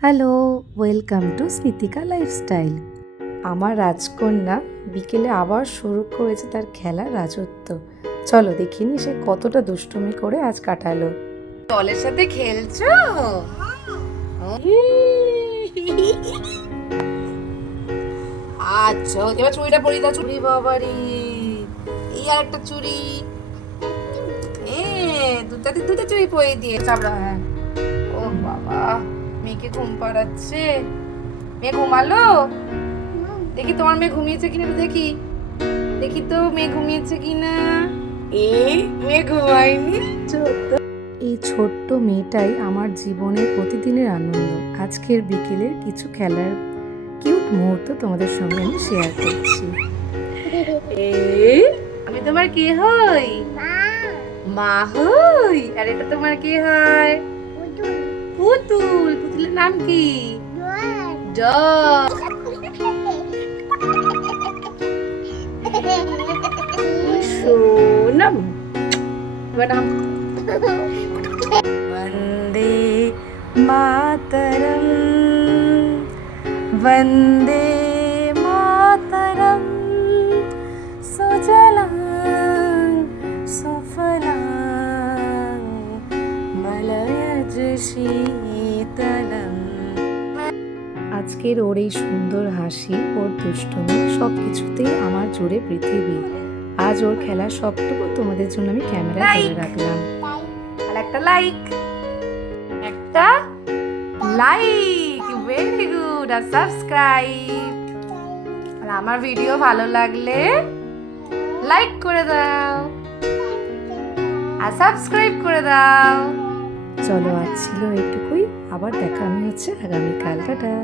Hello, welcome to Smritika lifestyle. আমার রাজকন্যা বিকেলে আবার শুরু করেছে তার খেলার রাজত্ব। চলো দেখিনি সে কতটা দুষ্টুমি করে আজ কাটালো। জলের সাথে খেলছো? আচ্ছা, এবার চুড়িটা পরিয়ে দাও। চুড়ি বাবারি, এই আর একটা চুড়ি। দুটাতে দুটো চুড়ি পরিয়ে দিয়ে চাপড়া। হ্যাঁ, ও বাবা, মেয়েকে ঘুম পাড়াচ্ছে। মেয়ে ঘুমালো? দেখি তোমার মেয়ে ঘুমিয়েছে কিনা, একটু দেখি। দেখি তো মেয়ে ঘুমিয়েছে কিনা। মেয়ে ঘুমায়নি। এই ছোট্ট মেয়েটাই আমার জীবনের প্রতিদিনের আনন্দ। আজকের বিকেলের কিছু খেলার কিউট মুহূর্ত তোমাদের সঙ্গে আমি শেয়ার করছি। আমি তোমার কি হই? মা হই। আর এটা তোমার কি হয়? পুতুল। পুতুলের নাম কি? ডগ। সোনাম। वन्दे मातरम्, वन्दे मातरम्, सुजलां सुफलां मलयज शीतलम्। আজকের ওর এই সুন্দর হাসি, ওর দুষ্টুমি সব কিছুতেই আমার জুড়ে পৃথিবী। আজ ওর খেলার সবটুকু তোমাদের জন্য আমি ক্যামেরায় ধরে রাখলাম। আর একটা লাইক, একটা লাইক, ভেরি গুড। আর সাবস্ক্রাইব। আর আমার ভিডিও ভালো লাগলে লাইক করে দাও আর সাবস্ক্রাইব করে দাও। চলো, আজ ছিল এইটুকুই। আবার দেখা আমি হচ্ছে আগামীকাল। টাটা।